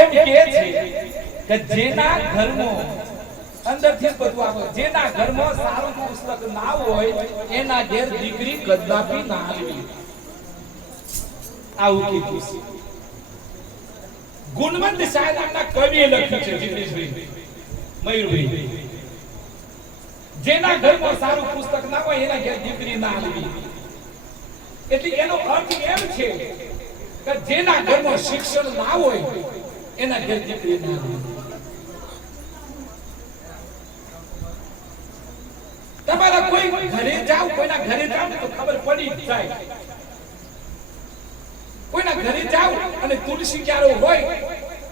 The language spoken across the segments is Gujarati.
એમ કે છે કે જેના ઘરમાં અંદરથી બધું આવે, જેના ઘરમાં સારું પુસ્તક ના હોય, એના ઘેર દીકરી કદાપી ના આવી. આવું કીધું છે. ગુણવંત સાહેબ આપણા કવિએ લખ્યું છે જિગ્નેશભાઈ મયુરભાઈ. જેના ઘરમાં સારું પુસ્તક ના હોય, એના ઘેર દીકરી ના આવી. એટલે એનો અર્થ એમ છે કે જેના ઘરમાં શિક્ષણ ના હોય એના ઘેર દીકરી ના તમારા કોઈ ઘરે જાવ કોઈના ઘરે જાવ તો ખબર પડી જાય. કોઈના ઘરે જાવ અને તુલસી ક્યારો હોય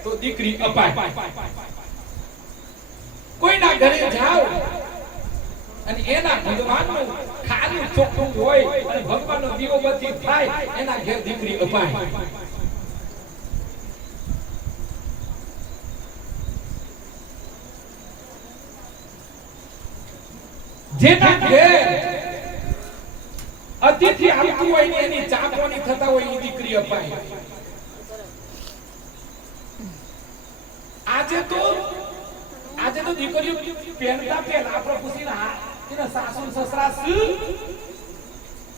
તો દીકરી અપાય. કોઈના ઘરે જાવ અને એના ભગવાનનું ખાલી ચોખ્ખું હોય અને ભગવાનનો દીવો બધી થાય, એના ઘેર દીકરી અપાય. જેના ઘેર અતિથિ આવતું હોય એની ચાપવાની થતા હોય એ દીકરી અપાય. આજે તો આજે તો દીકરીઓ પહેરતા પહેલા આપણે પૂછીને હા, એના સાસુ સસરા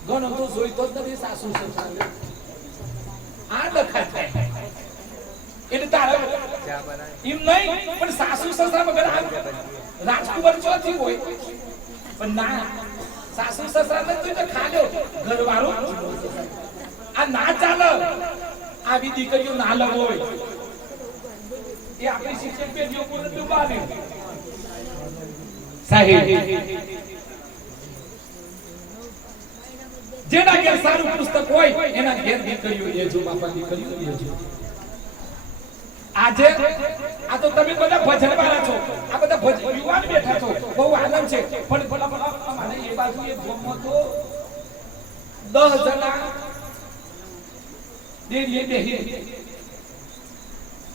ગણો તો જોઈતો જ નથી સાસુ સસરા આ લખાય છે. એટલે તારે એમ નહીં, પણ સાસુ સસરા વગર રાજકુમાર ચોથી હોય. પણ ના, સાસુ સસરા તું તો ખાલ્યો ઘરવાળો. આ ના ચાલે. આવી દીકરીઓ ના લગોય એ આપણી શિક્ષક પેઢીઓ પૂરે ડૂબાવે સાહેબ, જેના ઘેર સારું પુસ્તક હોય, એના ઘેર દીકરીઓ લેજો બાપા દીકરીઓ લેજો આજે આ તો તમે બધા ભજન વાળા છો. આ બધા ભજન યુવાન બેઠા છો. બહુ આનંદ છે. પણ ભલા ભલા મને એ બાજુ એક ગમો તો દસ જણા દેરીએ બેહી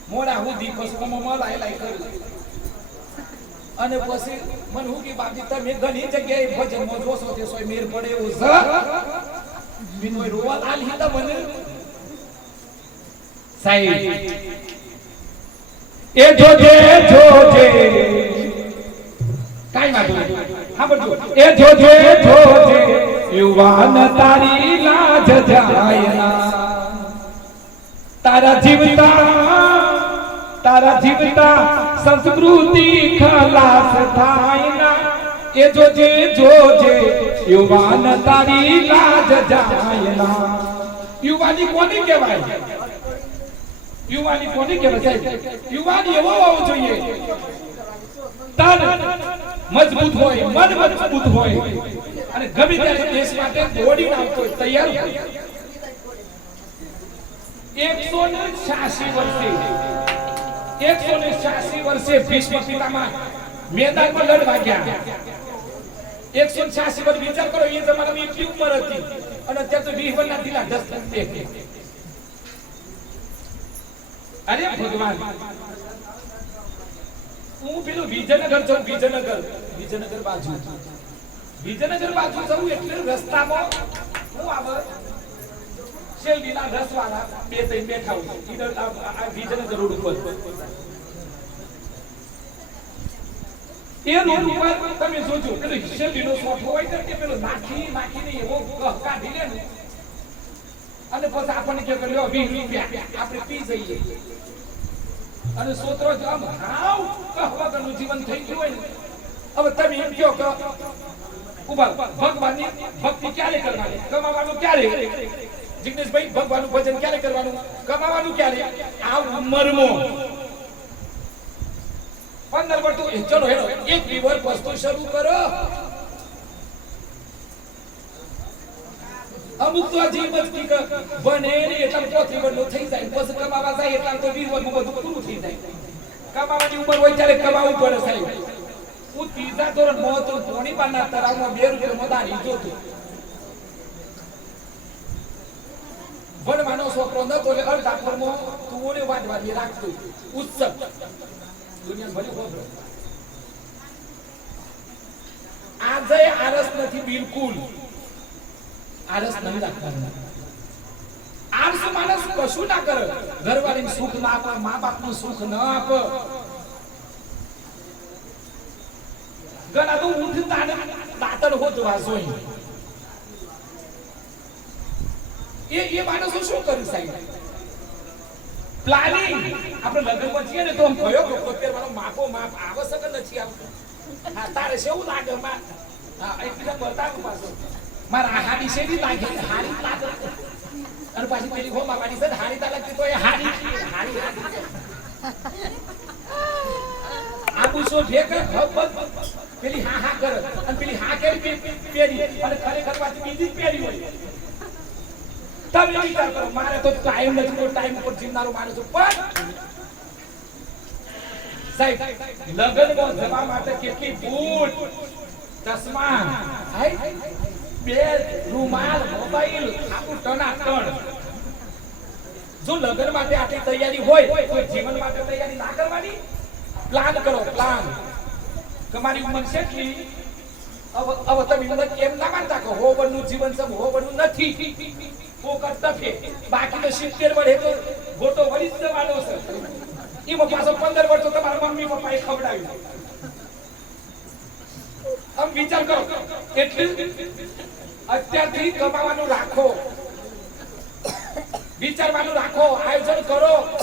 મોડા સુધી પશુમાં મલાઈ લાઈ કર્યું અને પછી મને હું કે બાપજી, તમે ઘણી જગ્યાએ ભજનમાં જોશો તે સોય મેર પડે એવું છે. બિનોય રોવા લાલ હિતા મને. સાહેબ એ જોજે જોજે. કાઈ વાત નહીં. સાંભળજો. એ જોજે જોજે. યુવાન તારી લાજ જાય તારા જીવતા તારા જીવતા સંસ્કૃતિ ખલાસ થાય ના એ જોજે જોજે. યુવાન તારી લાજ જાય ના યુવાની કોની કહેવાય? યુવાની કોની કહેવાય સાહેબ? યુવાન એવો હોવો જોઈએ. તન મજબૂત હોય, મન મજબૂત હોય. અને ગમે ત્યારે દેશ માટે દોડીને આવતો હોય, તૈયાર એકસો ને છ્યાસી વર્ષે, એકસો ને છ્યાસી વર્ષે ભીષ્મ પિતામાં મેદાનમાં લડવા ગયા એકસો છ્યાસી વર્ષ વિચાર કરો, એ જમાનામાં એટલી ઉંમર હતી. અને અત્યારે તો વીસ વર્ષના દિલા દસ અરે ભગવાન. હું પેલું વિજયનગર જાઉં, વિજયનગર. વિજયનગર બાજુ. વિજયનગર બાજુ જઉં એટલે રસ્તામાં હું આવે. શેરડીના રસવાળા બે ત્રણ બેઠા હોય. ઈડર આ- વિજયનગર રોડ ઉપર. એ રોડ ઉપર તમે જોજો, પેલો નો સોઠો હોય ને, તે પેલો નાખી નાખીને એવો કાઢી લે ને અને પછી આપણને કે લ્યો 20 રૂપિયા. આપણે પી જઈએ. અને સોત્રો જો આમ હાવ કહવાગરનું જીવન થઈ ગયું હોય ને. હવે તમે એમ કહો કે ઊભા ભગવાનની ભક્તિ ક્યારે કરવાની? કમાવાનું ક્યારે? જિગ્નેશભાઈ, ભગવાનનું ભજન ક્યારે કરવાનું? કમાવાનું ક્યારે? આ મરમો. પંદર વર્ષ ચલો હેડો. એક વિવર વસ્તુ શરૂ કરો. અમુક તો હજી મસ્તી કર બને ને એટલા પોથી વર્ષનો થઈ જાય. બસ કમાવા જાય એટલા તો વીર વર્ષનું બધું પૂરું થઈ જાય. કમાવાની ઉંમર હોય ત્યારે કમાવું પડે સાહેબ. હું ત્રીજા ધોરણમાં હતો ધોની બારના તળાવમાં બે રૂપિયા મદાન ઈજો તો ભણવાનો છોકરો નતો એટલે અડધા ફરમાં તુઓને વાંચવાની રાખતો. ઉત્સવ. દુનિયા ભલે ખોબરો આજે આરસ નથી, બિલકુલ. આરસ નહીં રાખવાનું આળસુ માણસ કશું ના કરે. ઘરવાળીને સુખ ના આપે મા બાપનું સુખ ન આપે. ઘણા તો ઉઠતા ને દાતર હોત વાસો એ એ માણસો શું કર્યું સાહેબ? પ્લાનિંગ. આપણે લગ્ન પછી ને તો આમ કયો કે પોતે મારો માપો માપ આવશ્યક નથી આવતો? તારે શું લાગે, માં, હા એકબીજા બતાવું પાછો. મારા હાડી શેવી લાગે હાડી લાગે અને પાછી પેલી હો મારી છે હાડી તા લાગતી તો એ હાડી હાડી શું ફેંકે હબ હબ. પેલી હા હા કરે. અને પેલી હા કરી પેરી. અને ખરેખર પાછી બીજી પેરી હોય. તમે વિચાર કરો, મારે તો ટાઈમ નથી કોઈ ટાઈમ ઉપર જીવનારો માણસ છું. પણ સાહેબ, લગ્નમાં જવા માટે કેટલી બૂટ ચશ્મા. હાય, રૂમાલ મોબાઈલ આખું ટનાટણ. જો લગ્ન માટે આટલી તૈયારી હોય તો જીવન માટે તૈયારી ના કરવાની? પ્લાન કરો પ્લાન તમારી ઉંમર કેટલી? હવે તમે મને કેમ ના માનતા? કે હો બનનું જીવન સબ હો બનનું નથી. ઓ કરતા ફે બાકી તો સિત્તેર વડે તો ગોટો વળી જ જવાનો છે. એમાં પાછો પંદર વર્ષ તો તમારા મમ્મી પપ્પાએ ખવડાવ્યું. આમ વિચાર કરો. એટલે અત્યારથી કમાવાનું રાખો. વિચારવાનું રાખો. આયોજન કરો.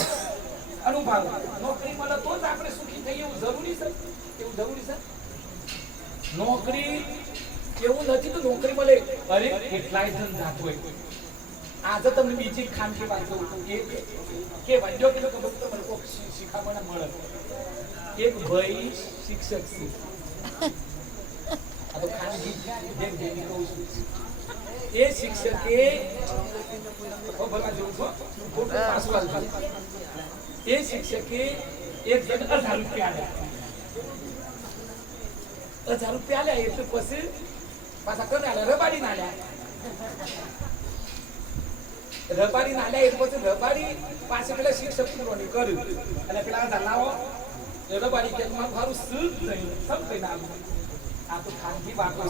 અનુભવ નોકરી મળે તો જ આપણે સુખી થઈએ. એવું જરૂરી છે? એવું જરૂરી છે? નોકરી એવું નથી તો નોકરી મળે. અરે, કેટલાય જણ જાત હોય. આજે તમને બીજી ખાનગી વાત કહું કે કે વાંધો કે લોકો ભક્ત મને શી- શીખામણ મળે. એક ભાઈ શિક્ષક છે. ખાનગી જેમ જેમ કહું છું એ શિક્ષકે ભલા જોઉં છો. ખોટું હાલતું. એ શિક્ષકે એક જણ હજાર રૂપિયા આલ્યા હજાર રૂપિયા આલ્યા એટલે પછી પાછા કોને આલ્યા? રબાડી આલ્યા. રબારી ના આલ્યા એટલે પછી રબારી પાસે પેલા શિક્ષક પૂરવાની કર્યું. અને પેલા લાવો. એ રબારી કે મારું શુદ્ધ થયું. સમ કઈ ના આવ્યું. આ તો ખાનગી વાતો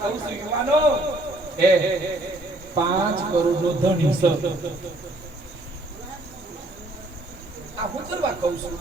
કહું છું યુવાનો. એ પાંચ કરોડ નો ધણી છે. આ હું કરવા કહું છું?